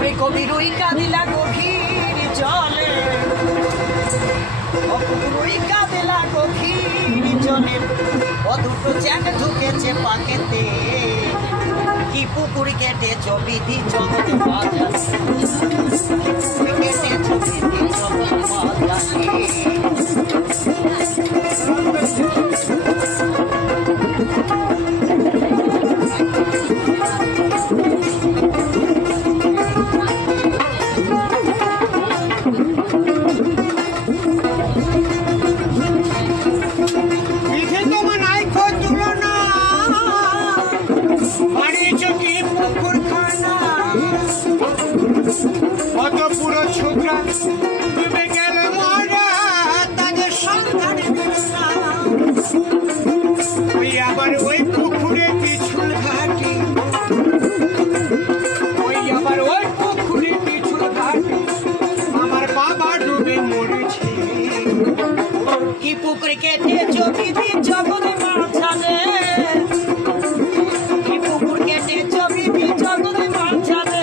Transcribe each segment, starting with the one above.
ওই কবির ওই কাঁদিলা গভীর জলে, ওই কাঁদিলা গভীর জলে, ও দুটো চ্যাং ঢুকেছে পাকেতে, কি পুকুর কেটেছ বিধি জগতে বাজার, কেটেছ বিধি জগতে কত পুরো ছোকরা ডুবে গেল মরা, তাদের সন্ধানে ওই আবার ওই পুকুরে পিছুল ঘাটি, ওই আবার ওই পুকুরে পিছুল ঘাটি, আমার বাবা ডুবে মরেছে। কি পুকুর কেটেছ বিধি জগতে বাঁচালে, কি পুকুর কেটেছ বিধি জগতে বাঁচালে,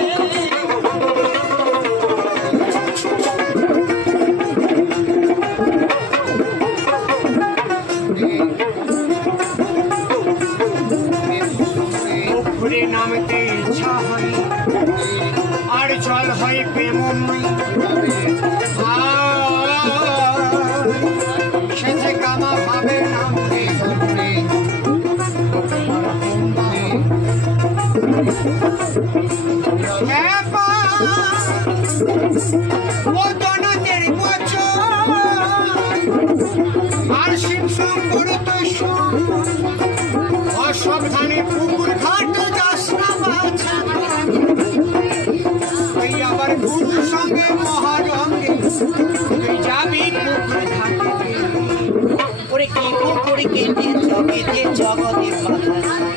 পুকুরে নামতে ইচ্ছা হয় আর জল হয় প্রেমময়, সে যে কামা ভাবে নামতে ও দনাদের বছর আর শিবশঙ্কর তো অসাবধানে পুকুর ঘাটে যাস না বাছা, ওই আবার গুরুর সঙ্গে মহারঙ্গে তুই যাবি পুকুর ঘাটে। ওরে কি পুকুর কেটেছ বিধি জগতে বাঁচালে।